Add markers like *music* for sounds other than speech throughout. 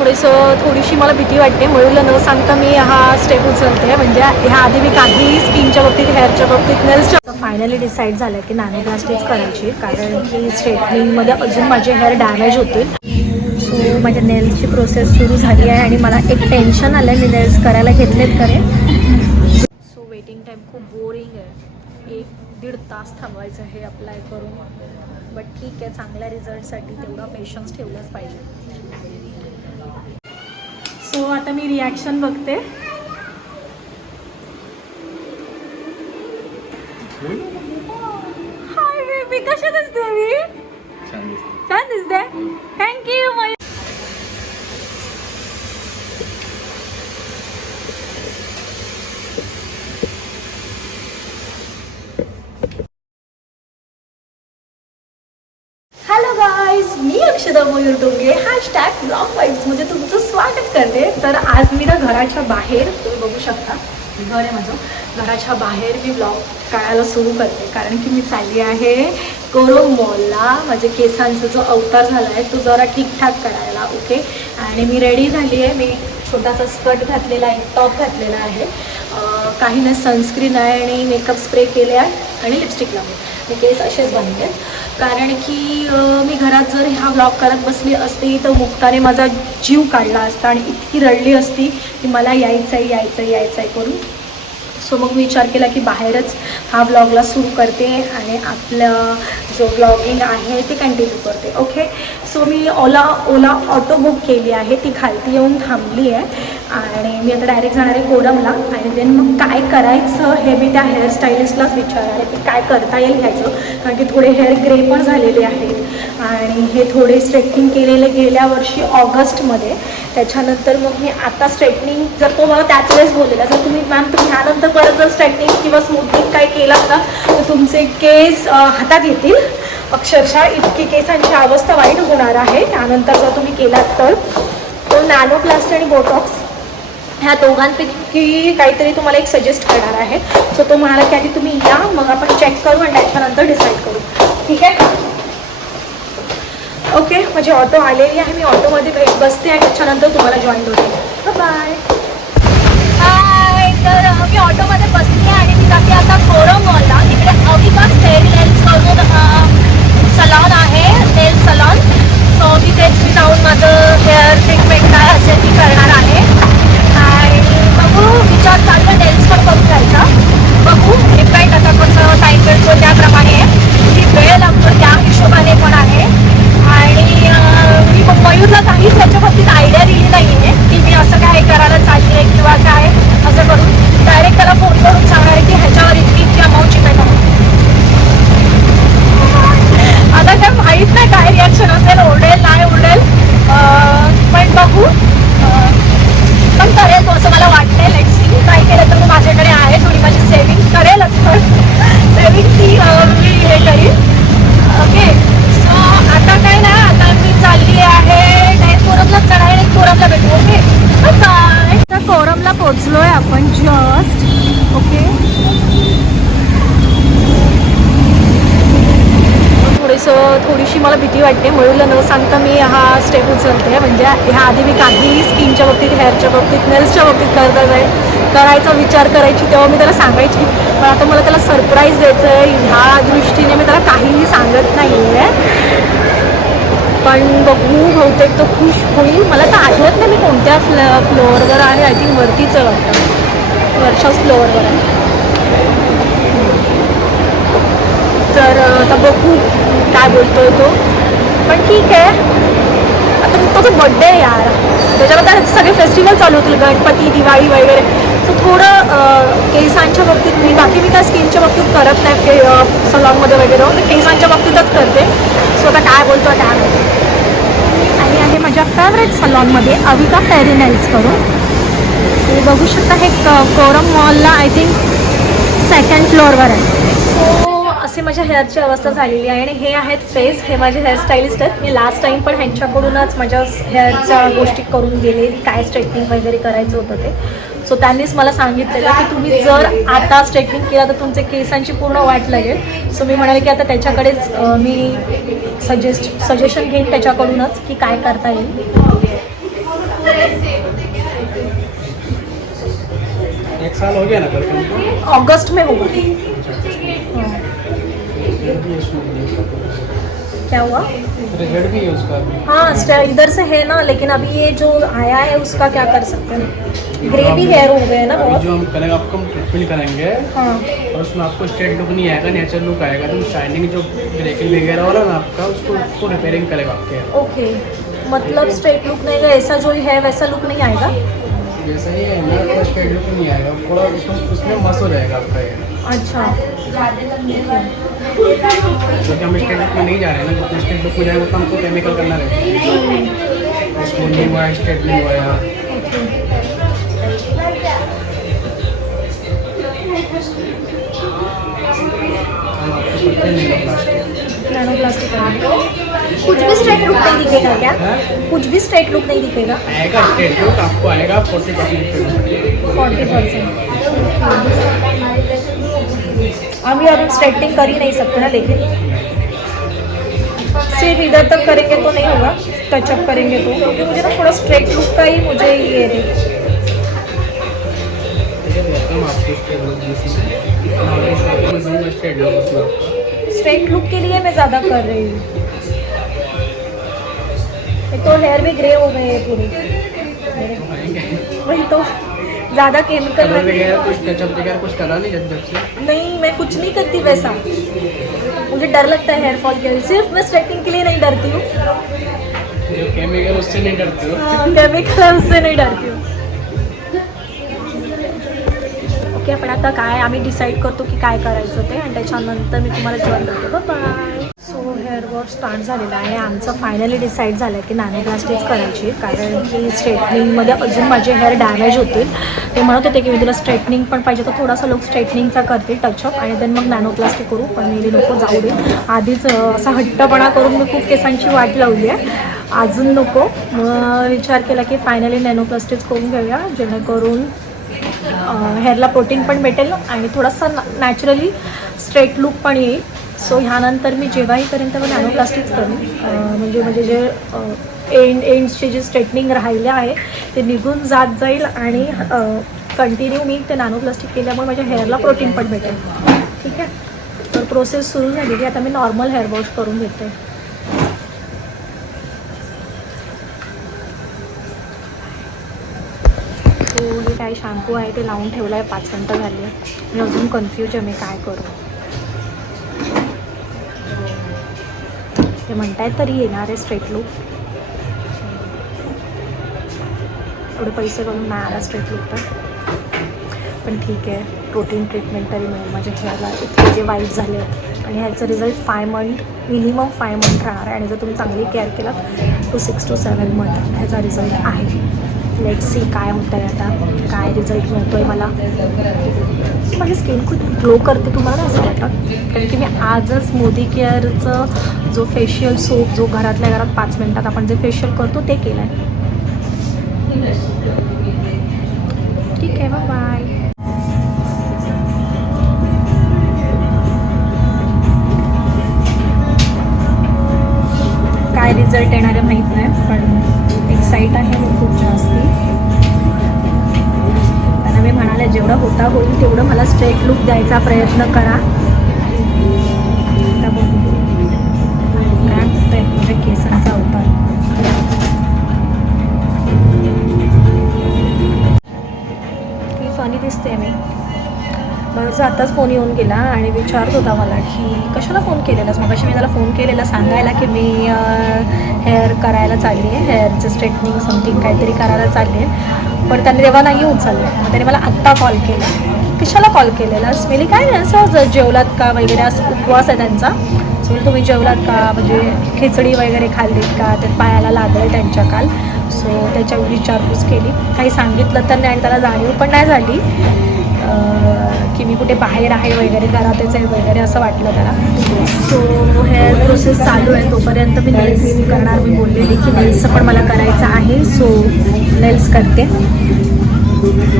थोडंसं थोडीशी मला भीती वाटते. मयूरला न सांगता मी हा स्टेप उचलते. म्हणजे ह्या आधी मी काही स्किनच्या बाबतीत हेअरच्या बाबतीत नेल्सच्या फायनली डिसाईड झालं की नॅनोप्लास्टिक्स करायची. कारण की स्ट्रेटनिंगमध्ये अजून माझे हेअर डॅमेज होतील. सो माझ्या नेल्सची प्रोसेस सुरू झाली आहे आणि मला एक टेन्शन आलं आहे मी नेल्स करायला घेतलेत करे सो वेटिंग टाईम खूप बोरिंग आहे. एक दीड तास थांबवायचं हे अप्लाय करून. बट ठीक आहे चांगल्या रिझल्टसाठी तेवढा पेशन्स ठेवलाच पाहिजे. सो आता मी रिॲक्शन बघते. हाय बेबी कशा दिसते मी छान दिसते. Thank you Mayur hello guys me Akshada Mayur Donge hashtag blog wise म्हणजे तुमचं तर आज मी ना घराच्या बाहेर तुम्ही बघू शकता घर आहे माझं घराच्या बाहेर मी ब्लॉग काढायला सुरू करते. कारण की मी चालली आहे कोरम मॉलला माझे केसांचा जो अवतार झाला आहे तो जरा ठीकठाक करायला ओके आणि मी रेडी झाली आहे. मी छोटासा स्कर्ट घातलेला आहे टॉप घातलेला आहे. काही नाही सनस्क्रीन आहे आणि मेकअप स्प्रे केले आहे आणि लिपस्टिक लावले मी केस असेच बनते कारण की मी घरात जर ह्या ब्लॉग करत बसली असती तर मुक्ताने माझा जीव काढला असता आणि इतकी रडली असती की मला यायचं आहे यायचं आहे यायचं आहे करून. सो मग मी विचार केला की बाहेरच हा ब्लॉगला सुरू करते आणि आपलं जो ब्लॉगिंग आहे ते कंटिन्यू करते. ओके सो मी ओला ओला ऑटो बुक केली आहे. ती खालती येऊन थांबली आहे. आणि मी आता डायरेक्ट जाणार आहे कोडमला आणि देन मग काय करायचं हे मी त्या हेअरस्टाईलिस्टलाच विचारणार आहे की काय करता येईल ह्याचं. कारण की थोडे हेअर ग्रे पण झालेले आहेत. आणि हे थोडे स्ट्रेटनिंग केलेले गेल्या वर्षी ऑगस्टमध्ये. त्याच्यानंतर मग मी आता स्ट्रेटनिंग जर तो मला त्याच वेळेस बोललेला जर तुम्ही मॅम तुम्ही ह्यानंतर परत जर स्ट्रेटनिंग किंवा स्मूथनिंग काय केलात ना तर तुमचे केस हातात येतील. अक्षरशः इतकी केसांची अवस्था वाईट होणार आहे. त्यानंतर जर तुम्ही केलात तर. तो नॅनोप्लास्ट आणि बोटॉक्स ह्या दोघांपैकी काहीतरी तुम्हाला एक सजेस्ट करणार आहे. सो तो म्हणाला की आधी तुम्ही या मग आपण चेक करू आणि त्याच्यानंतर डिसाईड करू. ठीक आहे? ओके म्हणजे ऑटो आलेली आहे. मी ऑटोमध्ये भेट बसते आणि त्याच्यानंतर तुम्हाला जॉईन होते. बाय हाय तर मी ऑटोमध्ये बसली आहे आणि मी जाते आता कोरम मॉलला तिकडे अविकास हेअर नेल्स करून सलॉन आहे नेल सलॉन सो तिथेच मी जाऊन माझं हेअर ट्रीटमेंट काय असेल ती करणार आहे. आणि बघू विचार चाललं डेल्स पण करून घ्यायचा. बघू डिपेंड आता कसं टाईम मिळतो त्याप्रमाणे. किती वेळ लागतो त्या हिशोबाने पण आहे. आणि मी मयूरला काहीच याच्या बाबतीत आयडिया दिली नाही आहे की मी असं काय करायला चालली आहे किंवा काय असं करून. डायरेक्ट त्याला फोन करून सांगणार आहे की ह्याच्यावर इतकी इतकी अमाऊंटची काय आता काय माहीत नाही काय रिॲक्शन असेल ओरडेल नाही ओरडेल. पण बघू. पण करेल तो असं मला वाटतंय लेट सी काय केलं तर मी माझ्याकडे आहे थोडी माझी सेविंग करेलच पण. सेविंग ती मी हे करीन. ओके सो आता काय ना आता मी चालली आहे डायरेक्ट कोरमला. चढायला आणि कोरमला भेटू ओके बाय तर कोरमला पोचलोय आपण जस्ट ओके सो थोडीशी मला भीती वाटते. मयूरला न सांगता मी हा स्टेप उचलते. म्हणजे ह्या आधी मी काही स्किनच्या बाबतीत हेअरच्या बाबतीत नेल्सच्या बाबतीत करता जाईल करायचा विचार करायची तेव्हा मी त्याला सांगायची. पण आता मला त्याला सरप्राईज द्यायचं आहे ह्या दृष्टीने मी त्याला काहीही सांगत नाही आहे पण बघू बहुतेक तो खुश होईल. मला तर आठवत नाही मी कोणत्या फ्ल फ्लोअरवर आहे. आय थिंक वरतीच आहे वाटतं. फ्लोअरवर आहे. तर आता बघू. काय बोलतोय तो? पण ठीक आहे. आता तो तो बड्डे आहे यार. त्याच्याबद्दल सगळे फेस्टिवल चालू होतील गणपती दिवाळी वगैरे. सो थोडं केसांच्या बाबतीत मी बाकी मी काय स्किनच्या बाबतीत करत नाही के सलॉनमध्ये वगैरे. मी केसांच्या बाबतीतच करते. सो आता काय बोलतो काय माहिती. आणि आहे माझ्या फेवरेट सलॉनमध्ये अविका फेरिनेल्स करून. तुम्ही बघू शकता हे कोरम मॉलला आय थिंक सेकंड फ्लोअरवर आहे. असे माझ्या हेअरची अवस्था झालेली आहे आणि हे आहेत फेस हे माझे हेअरस्टाईलिस्ट आहेत. मी लास्ट टाईम पण ह्यांच्याकडूनच माझ्या हेअरच्या गोष्टी करून गेले काय स्ट्रेटनिंग वगैरे करायचं होतं ते. सो त्यांनीच मला सांगितलेलं की तुम्ही जर आता स्ट्रेटनिंग केला तर तुमच्या केसांची पूर्ण वाट लागेल. सो मी म्हणाले की आता त्याच्याकडेच मी सजेस्ट सजेशन घेईन त्याच्याकडूनच की काय करता येईल. एक साल हो गया ना अगस्त में होगा. हाँ। भी है क्या हुआ? रिज़ल्ट भी है उसका हाँ इधर से है ना लेकिन अभी ये जो आया है उसका क्या कर सकते हैं? ग्रे भी हेयर हो गए ना बहुत। जो हम करेंगे आपको हम ट्रिपल करेंगे हाँ। और उसमें आपको स्ट्रेट लुक नहीं आएगा नेचुरल लुक आएगा। तो शाइनिंग जो ब्रेकिंग वगैरह वाला ना आपका उसको उसको रिपेयरिंग करेगा आपके ओके मतलब स्ट्रेट लुक नहीं है ऐसा जो है वैसा लुक नहीं आएगा? जैसा ही है ना स्ट्रेट लुक नहीं आएगा। थोड़ा उसमें उसमें मस्त हो जाएगा आपका ये। अच्छा। क्योंकि हम स्ट्रेट लुक में नहीं जा रहे हैं ना जितना स्ट्रेट लुक में जाएगा उतना हमको केमिकल करना रहेगा हुआ स्ट्रेटनिंग हुआ पता नहीं है। नैनो प्लास्टिक कुछ भी स्ट्रेट लुक नहीं दिखेगा क्या? हाँ? कुछ भी स्ट्रेट लुक नहीं दिखेगा? आएगा स्ट्रेट लुक आपको आएगा फोर्टी परसेंट फोर्टी परसेंट अभी अब स्ट्रेटनिंग कर ही नहीं सकते ना लेकिन सिर्फ़ इधर तक करेंगे तो नहीं होगा टचअप करेंगे तो। क्योंकि मुझे ना थोड़ा स्ट्रेट लुक का ही मुझे ये स्ट्रेट लुक के लिए मैं ज़्यादा कर रही हूँ। तो हेयर भी ग्रे हो गए हैं पूरे। वही तो। ज़्यादा केमिकल कलर वगैरह कुछ टचअप वगैरह कुछ करा नहीं जब जब से? नहीं मैं कुछ नहीं करती वैसा। मुझे डर लगता है हेयर फॉल के से। सिर्फ मैं स्ट्रेटिंग के लिए नहीं डरती हूँ। केमिकल उससे नहीं डरते हो? केमिकल उससे नाही डरती हूँ। ओके आपण आता काय? आम्ही डिसाईड करतो की काय करायचं ते. आणि त्याच्यानंतर मी तुम्हाला जॉईन करते बाय सो स्टार्ट झालेला आहे. आमचं फायनली डिसाईड झालं आहे की नॅनोप्लास्टिक्स करायची. कारण की स्ट्रेटनिंगमध्ये अजून माझे हेअर डॅमेज होतील. ते म्हणत होते की मी तुला स्ट्रेटनिंग पण पाहिजे. तर थोडासा लोक स्ट्रेटनिंगचा करतील टचअप आणि देन मग नॅनोप्लास्टिक करू. पण मी नको जाऊ दे आधीच असा हट्टपणा करून मी खूप केसांची वाट लावली आहे. अजून नको. मग विचार केला की फायनली नॅनोप्लास्टिक करून घेऊया. जेणेकरून हेअरला प्रोटीन पण भेटेल. आणि थोडासा नॅचरली स्ट्रेट लुक पण येईल. सो ह्यानंतर मी जेव्हाही करेन तेव्हा नॅनोप्लास्टिक्स करेन म्हणजे म्हणजे जे एंड एंड्सचे जे स्ट्रेटनिंग राहिले आहे ते निघून जात जाईल आणि कंटिन्यू मी ते नॅनोप्लास्टिक केल्यामुळे माझ्या हेअरला प्रोटीन पण भेटेल. ठीक आहे? तर प्रोसेस सुरू झालेली आता मी नॉर्मल हेअर वॉश करून घेते. सो हे काय शॅम्पू आहे ते लावून ठेवलं आहे पाच मिनटं झाली. आहे मी अजून कन्फ्यूज आहे मी काय करू? ते म्हणतायत तरी येणार आहे स्ट्रेट लूक एवढे पैसे करून नाही आला स्ट्रेट लुक तर. पण ठीक आहे प्रोटीन ट्रीटमेंट तरी मिळेल माझ्या हेअरला इतके जे वाईट झाले आहेत. आणि ह्याचा result five month minimum five month राहणार आहे. आणि जर तुम्ही चांगली केअर केलात two six two seven month ह्याचा रिझल्ट आहे. लेट सी काय होतं आहे आता. काय रिझल्ट मिळतो आहे मला. माझी स्किन खूप ग्लो करते तुम्हाला असं वाटतं? कारण की मी आजच मोदी केअरचं जो फेशियल सोप जो घरातल्या घरात पाच मिनटात आपण जे फेशियल करतो ते केलं आहे ठीक आहे मग बाय काय रिझल्ट येणार आहे माहीत नाही पण एक्साईट आहे मी खूप जास्ती. त्यांना मी म्हणाले जेवढं होता होईल तेवढं मला स्ट्रेट लुक द्यायचा प्रयत्न करा. बघू. काय केसांचा होता ही फनी दिसते मी. माझा आत्ताच फोन येऊन गेला आणि विचारत होता मला की कशाला फोन केलेलास? मग मी त्याला फोन केलेला सांगायला की मी हेअर करायला चालली आहे. हेअरचं स्ट्रेटनिंग समथिंग काहीतरी करायला चालली आहे. पण त्याने तेव्हा नाही उचललं. मग त्याने मला आत्ता कॉल केला. कशाला कॉल केलेला स्मेली काय नाही असं जेवलात का? वगैरे असं उपवास आहे त्यांचा. सो तुम्ही जेवलात का? म्हणजे खिचडी वगैरे खाल्लीत का? ते पायाला लागलं त्यांच्या काल. सो त्याच्या विचारपूस केली. काही सांगितलं तर नाही आणि त्याला जाणीव पण नाही झाली. की मी कुठे बाहेर आहे वगैरे घरातच आहे वगैरे असं वाटलं त्याला. सो हेअर प्रोसेस चालू आहे तोपर्यंत मी नेल्स करणार मी बोललेली की नेल्सचं पण मला करायचं आहे सो नेल्स करते.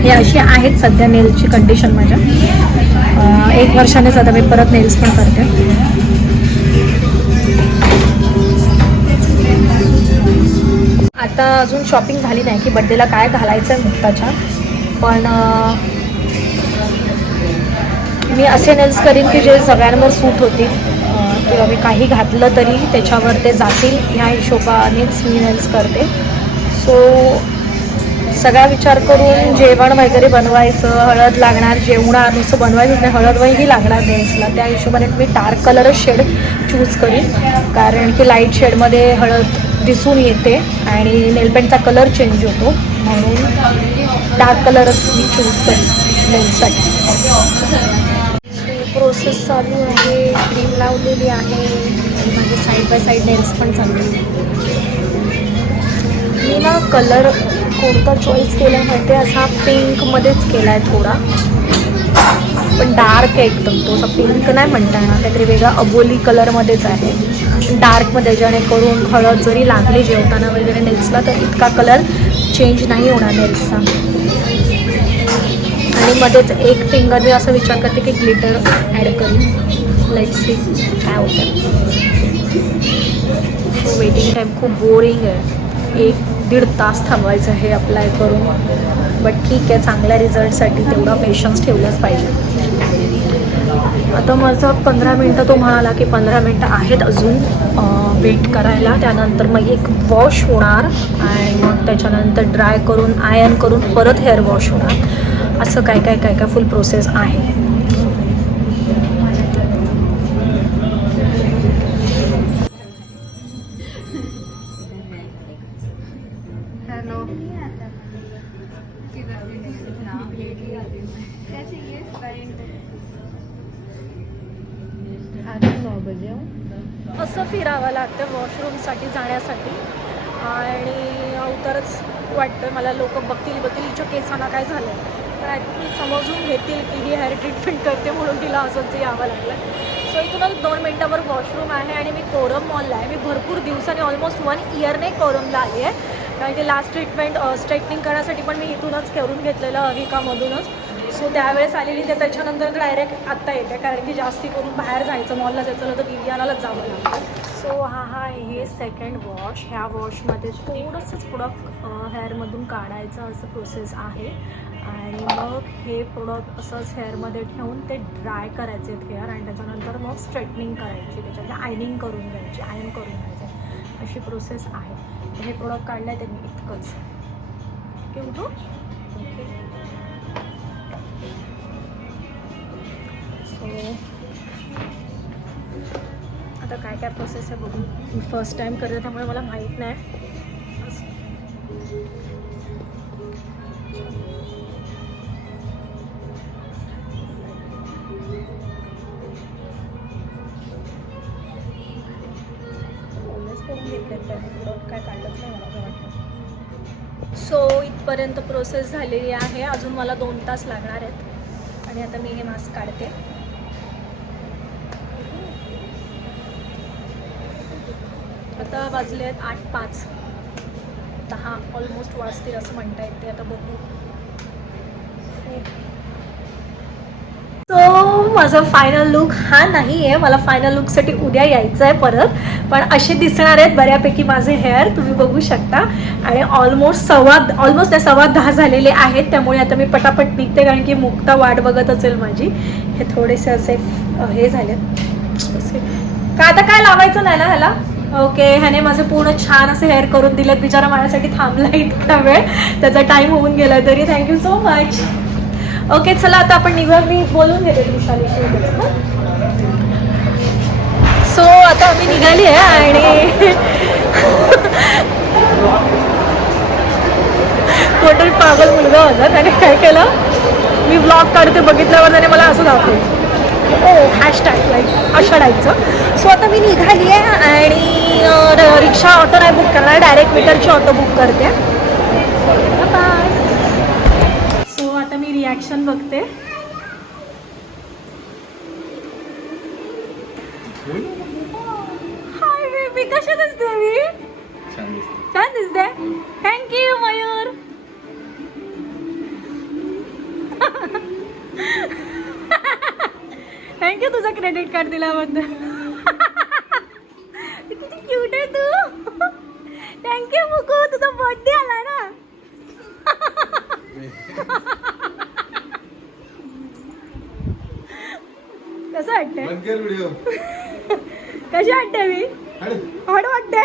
हे अशी आहेत सध्या नेल्सची कंडिशन माझ्या. एक वर्षानेच आता मी परत नेल्स पण करते. आता अजून शॉपिंग झाली नाही की बड्डेला काय घालायचं आहे मुक्ताच्या. पण मी असे नेल्स करीन की जे सगळ्यांवर सूट होतील. किंवा मी काही घातलं तरी त्याच्यावर ते जातील. ह्या हिशोबानेच मी नेल्स करते. सो सगळा विचार करून जेवण वगैरे बनवायचं हळद लागणार जेवणार नुसतं बनवायचंच नाही. हळद वही लागणार नेल्सला त्या हिशोबाने मी डार्क कलरच शेड चूज करीन. कारण की लाइट शेडमध्ये हळद दिसून येते आणि नेलपेंटचा कलर चेंज होतो. म्हणून डार्क कलरच मी चूज करीन नेल्ससाठी प्रोसेस चालू आहे. क्रीम लावलेली आहे. म्हणजे माझे साईड बाय साईड नेल्स पण चालू आहे मी ना कलर कोणता चॉईस केला माहिती आहे असा पिंकमध्येच केला आहे थोडा. पण डार्क आहे एकदम. तो असा पिंक नाही म्हणता येणार. काहीतरी वेगळा अबोली कलरमध्येच आहे. डार्कमध्ये जेणेकरून हळद जरी लागली जेवताना वगैरे नेल्सला तर इतका कलर चेंज नाही होणार नेल्सचा आणि मध्येच एक फिंगर मी असं विचार करते की ग्लिटर ॲड करू लेट सी काय होतं. सो वेटिंग टाईम खूप बोरिंग आहे. एक दीड तास थांबवायचं आहे अप्लाय करून. बट ठीक आहे चांगल्या रिझल्टसाठी तेवढा पेशन्स ठेवलाच पाहिजे. आता माझं पंधरा मिनटं तो म्हणाला की पंधरा मिनटं आहेत अजून. वेट करायला. त्यानंतर मग एक वॉश होणार. आणि मग त्याच्यानंतर ड्राय करून आयन करून परत हेअर वॉश होणार. असं काय काय काय काय फुल प्रोसेस आहे. हॅलो. असं फिरावं लागतं वॉशरूमसाठी जाण्यासाठी. आणि अवतारच वाटतं मला. लोक बघतील बघतील हिच्या केसांना काय झालं पण ॲटलीस्ट समजून घेतील की ही हेअर ट्रीटमेंट करते म्हणून तिला असंच यावं लागलं. सो इथूनच दोन मिनटावर वॉशरूम आहे आणि मी कोरम मॉलला आहे. मी भरपूर दिवसांनी ऑलमोस्ट वन इयरने कोरमला आली आहे. कारण की लास्ट ट्रीटमेंट स्ट्रेटनिंग करण्यासाठी पण मी इथूनच करून घेतलेलं अविकामधूनच. सो त्यावेळेस आलेली ते त्याच्यानंतर डायरेक्ट आत्ता येते. कारण की जास्ती करून बाहेर जायचं मॉलला जायचं तर विवियानालाच जावं लागतं. सो हा हा हे सेकंड वॉश ह्या वॉशमध्ये थोडंसंच प्रोडक्ट हेअरमधून काढायचं असं प्रोसेस आहे. आणि मग हे प्रोडक्ट असंच हेअरमध्ये ठेवून ते ड्राय करायचे हेअर आणि त्याच्यानंतर मग स्ट्रेटनिंग करायची. त्याच्यात आयनिंग करून घ्यायची आयन करून घ्यायचे. अशी प्रोसेस आहे. हे प्रोडक्ट काढलं आहे त्यांनी इतकंच. घेऊ सो आता काय काय प्रोसेस आहे बघू. मी फर्स्ट टाईम करते त्यामुळे मला माहीत नाही. काय काढलंच नाही मला वाटतं. सो इथपर्यंत प्रोसेस झालेली आहे. अजून मला दोन तास लागणार आहेत. आणि आता मी हे मास्क काढते. आता वाजले आहेत आठ पाच. दहा ऑलमोस्ट वाजतील असं म्हणता येते आता बघू. सो माझा फायनल लुक हा नाही आहे मला फायनल लुकसाठी उद्या यायचं आहे परत. पण असे दिसणार आहेत बऱ्यापैकी माझे हेअर तुम्ही बघू शकता. आणि ऑलमोस्ट सव्वा ऑलमोस्ट त्या सव्वा दहा झालेले आहेत. त्यामुळे आता मी पटापट निघते कारण की मुक्ता वाट बघत असेल माझी. हे थोडेसे असे हे झालेत. असे. का आता काय लावायचं नाही ना ह्याला? ओके ह्याने माझे पूर्ण छान असे हेअर करून दिलेत बिचारा माझ्यासाठी थांबला इतका वेळ. त्याचा टाईम होऊन गेला तरी. थँक्यू सो मच ओके चला आता आपण निघूया. मी बोलून घेते तुषालीशी सो आता आम्ही निघाली आहे आणि टोटल पागल मुलगा होता. त्याने काय केलं. मी ब्लॉग काढते बघितल्यावर त्याने मला असं दाखवलं. ओ हॅशटॅग लाईक अशा टाईपचं सो आता मी निघाली आहे आणि रिक्षा ऑटो नाही बुक करणार डायरेक्ट मीटरची ऑटो बुक करते. बाय सो आता मी रिॲक्शन बघते. हाय बेबी कशा दिसते. मी छान दिसते. Thank you Mayur. Thank you तुझं क्रेडिट कार्ड दिल्याबद्दल. किती क्यूट आहे तू. थँक्यू मुकू. तुझा बर्थडे आला ना. कसं वाटतंय? व्हिडिओ कशी वाटते मी? हड वाटते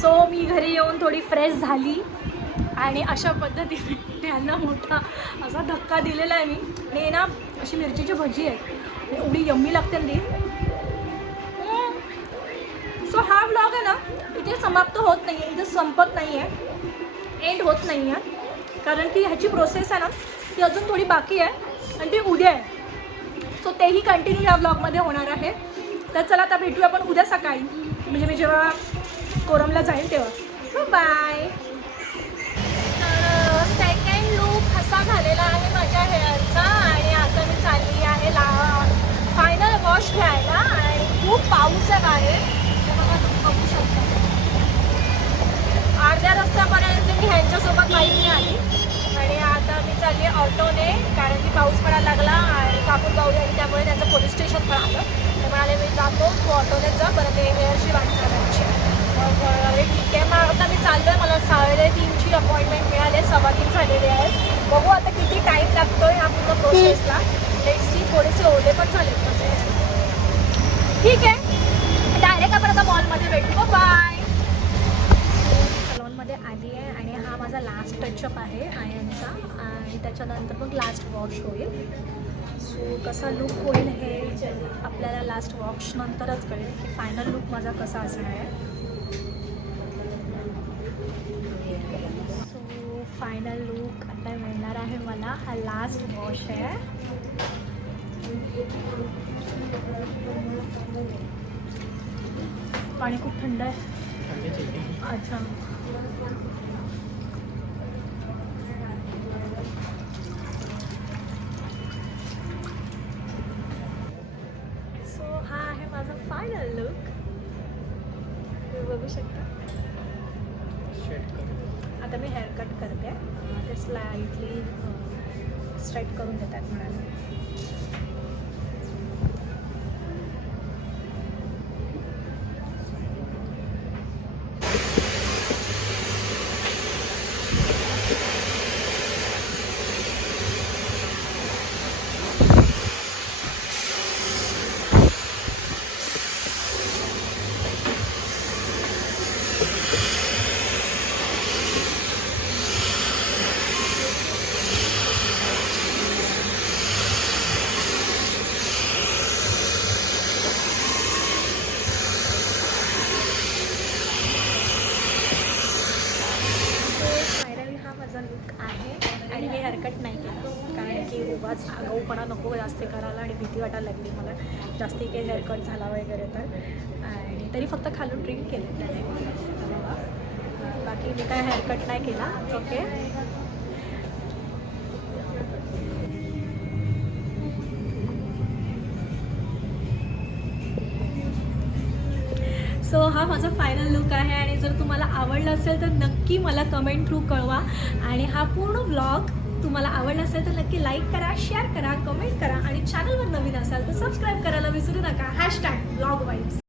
सो मी घरी येऊन थोडी फ्रेश झाली. आणि अशा पद्धतीने *laughs* त्यांना मोठा असा धक्का दिलेला आहे मी. आणि ना अशी मिरचीची भजी आहे. एवढी यम्मी लागते ना ती. सो हा ब्लॉग आहे ना इथे समाप्त होत नाही आहे इथे संपत नाही आहे एंड होत नाही आहे कारण की ह्याची प्रोसेस आहे ना ती अजून थोडी बाकी आहे. आणि ती उद्या आहे. सो तेही कंटिन्यू या ब्लॉगमध्ये होणार आहे. तर चला आता भेटूया आपण उद्या सकाळी. म्हणजे मी जेव्हा कोरमला जाईल तेव्हा. बाय तर सेकंड लूक असा झालेला आहे माझ्या हेअरचा आणि आता मी चालली आहे ला फायनल वॉश घ्यायला आणि खूप पाऊस आहे बाहेर हे बघा तुम्ही बघू शकता अर्ध्या रस्त्यापर्यंत मी ह्यांच्यासोबत माहिती आली आणि आता ऑटोने कारण की पाऊस पडायला लागला आणि कापूर गावली आणि त्यामुळे त्यांचं पोलीस स्टेशन पण आलं. ते म्हणाले मी जातो तू ऑटोने जा परत ते हेअरची वाट करायची मग अरे ठीक आहे मग आता मी चाललो आहे मला साडेतीनची अपॉइंटमेंट मिळाली सव्वा तीन झालेली आहे. बघू आता किती टाईम लागतो ह्या पूर्ण प्रोसेसला लेट्स सी थोडेसे ओले पण झालेत माझे. ठीक आहे. डायरेक्ट आपण आता मॉलमध्ये भेटू. बाय सलॉनमध्ये आली आहे आणि हा माझा लास्ट टचअप आहे आणि त्याच्यानंतर मग लास्ट वॉश होईल. सो कसा लुक होईल हे आपल्याला लास्ट वॉश नंतरच कळेल की फायनल लुक माझा कसा असणार आहे. सो फायनल लुक आता मिळणार आहे मला. हा लास्ट वॉश आहे. पाणी खूप थंड आहे. अच्छा. शकता. आता मी हेअरकट करते. ते स्लाइटली स्ट्रेट करून देतात म्हणाले फायनली हा माझा लुक आहे आणि मी हेअरकट नाही केला कारण की उगाच आगाऊपणा नको जास्त करायला आणि भीती वाटायला लागली मला कट झाला वगैरे तर. आणि तरी फक्त खालून ड्रिंक केलं त्याने. बाकी मी काय हेअरकट नाही केला. ओके सो हा माझा फायनल लुक आहे. आणि जर तुम्हाला आवडला असेल तर नक्की मला कमेंट थ्रू कळवा. आणि हा पूर्ण ब्लॉग तुम्हाला आवडलं असेल तर नक्की लाईक करा शेअर करा कमेंट करा आणि चॅनलवर नवीन असाल तर सबस्क्राईब करायला विसरू नका. Hashtag blog vibes